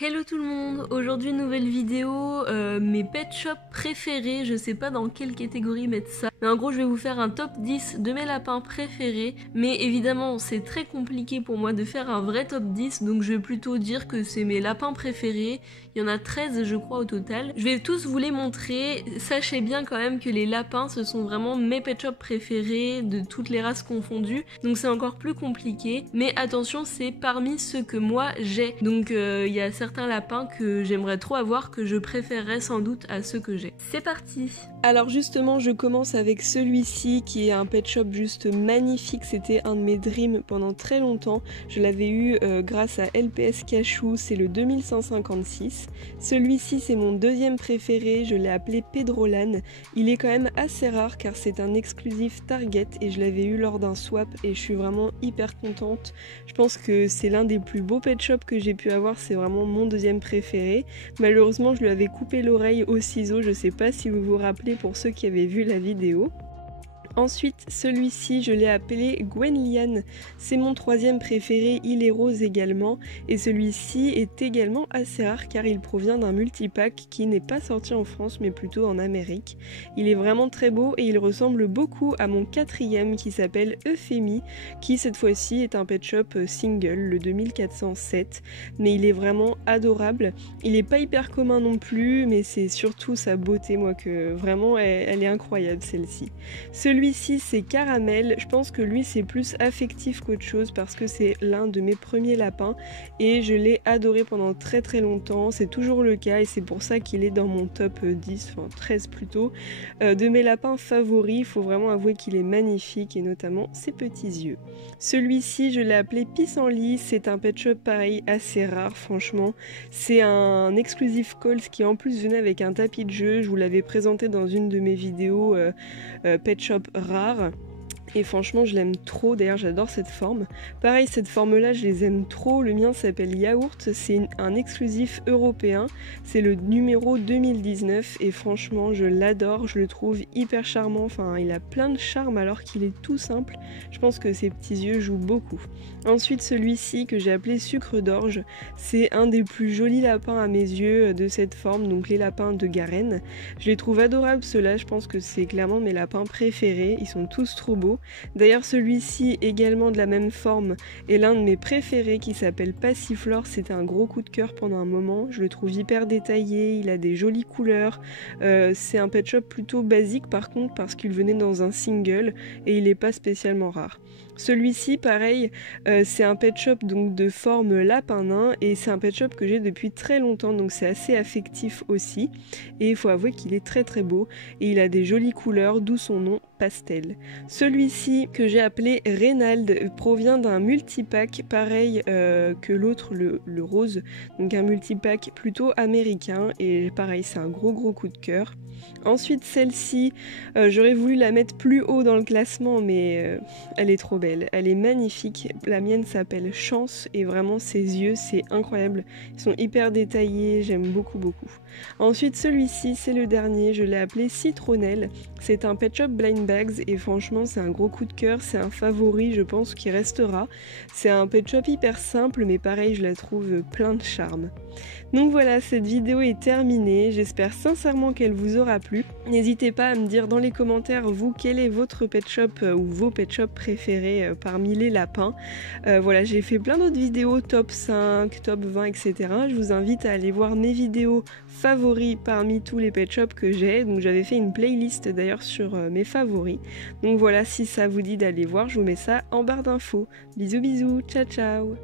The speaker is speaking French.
Hello tout le monde, aujourd'hui nouvelle vidéo, mes pet shops préférés, je sais pas dans quelle catégorie mettre ça, mais en gros je vais vous faire un top 10 de mes lapins préférés, mais évidemment c'est très compliqué pour moi de faire un vrai top 10, donc je vais plutôt dire que c'est mes lapins préférés, il y en a 13 je crois au total. Je vais tous vous les montrer, sachez bien quand même que les lapins ce sont vraiment mes pet shops préférés de toutes les races confondues, donc c'est encore plus compliqué, mais attention c'est parmi ceux que moi j'ai, donc il y a certains lapins que j'aimerais trop avoir, que je préférerais sans doute à ceux que j'ai. C'est parti! Alors justement je commence avec celui-ci qui est un pet shop juste magnifique, c'était un de mes dreams pendant très longtemps, je l'avais eu grâce à LPS Cachou, c'est le 2156. Celui-ci c'est mon deuxième préféré, je l'ai appelé Pedrolan, il est quand même assez rare car c'est un exclusif Target et je l'avais eu lors d'un swap et je suis vraiment hyper contente, je pense que c'est l'un des plus beaux pet shops que j'ai pu avoir, c'est vraiment mon deuxième préféré. Malheureusement je lui avais coupé l'oreille au ciseau, je sais pas si vous vous rappelez pour ceux qui avaient vu la vidéo. Ensuite, celui-ci, je l'ai appelé Gwenlian. C'est mon troisième préféré, il est rose également. Et celui-ci est également assez rare car il provient d'un multipack qui n'est pas sorti en France mais plutôt en Amérique. Il est vraiment très beau et il ressemble beaucoup à mon quatrième qui s'appelle Euphémie, qui cette fois-ci est un pet shop single, le 2407. Mais il est vraiment adorable. Il n'est pas hyper commun non plus, mais c'est surtout sa beauté, moi, que vraiment elle est incroyable celle-ci. Celui-ci c'est Caramel, je pense que lui c'est plus affectif qu'autre chose parce que c'est l'un de mes premiers lapins et je l'ai adoré pendant très très longtemps, c'est toujours le cas et c'est pour ça qu'il est dans mon top 10, enfin 13 plutôt, de mes lapins favoris. Il faut vraiment avouer qu'il est magnifique et notamment ses petits yeux. Celui-ci je l'ai appelé Pissenlit, c'est un pet shop pareil assez rare franchement, c'est un exclusif Colt qui en plus venait avec un tapis de jeu, je vous l'avais présenté dans une de mes vidéos pet shop rare et franchement je l'aime trop, d'ailleurs j'adore cette forme. Pareil cette forme là je les aime trop, le mien s'appelle Yaourt, c'est un exclusif européen, c'est le numéro 2019 et franchement je l'adore, je le trouve hyper charmant, enfin il a plein de charme alors qu'il est tout simple, je pense que ses petits yeux jouent beaucoup. Ensuite celui-ci que j'ai appelé Sucre d'orge, c'est un des plus jolis lapins à mes yeux de cette forme, donc les lapins de Garenne. Je les trouve adorables ceux-là, je pense que c'est clairement mes lapins préférés, ils sont tous trop beaux. D'ailleurs celui-ci également de la même forme est l'un de mes préférés qui s'appelle Passiflore, c'était un gros coup de cœur pendant un moment, je le trouve hyper détaillé, il a des jolies couleurs, c'est un pet shop plutôt basique par contre parce qu'il venait dans un single et il n'est pas spécialement rare. Celui-ci pareil, c'est un pet shop donc de forme lapin nain et c'est un pet shop que j'ai depuis très longtemps donc c'est assez affectif aussi et il faut avouer qu'il est très très beau et il a des jolies couleurs d'où son nom pastel. Celui-ci que j'ai appelé Reynald provient d'un multipack pareil que l'autre, le rose, donc un multipack plutôt américain et pareil c'est un gros coup de cœur. Ensuite celle-ci, j'aurais voulu la mettre plus haut dans le classement mais elle est trop belle, elle est magnifique, la mienne s'appelle Chance et vraiment ses yeux c'est incroyable, ils sont hyper détaillés, j'aime beaucoup. Ensuite celui-ci c'est le dernier, je l'ai appelé Citronnelle, c'est un pet shop Blind Bags et franchement c'est un gros coup de cœur, c'est un favori je pense qui restera, c'est un pet shop hyper simple mais pareil je la trouve plein de charme. Donc voilà, cette vidéo est terminée, j'espère sincèrement qu'elle vous aura plu. N'hésitez pas à me dire dans les commentaires, vous, quel est votre pet shop ou vos pet shops préférés parmi les lapins. Voilà, j'ai fait plein d'autres vidéos, top 5, top 20, etc. Je vous invite à aller voir mes vidéos favoris parmi tous les pet shops que j'ai. Donc j'avais fait une playlist d'ailleurs sur mes favoris. Donc voilà, si ça vous dit d'aller voir, je vous mets ça en barre d'infos. Bisous, ciao ciao.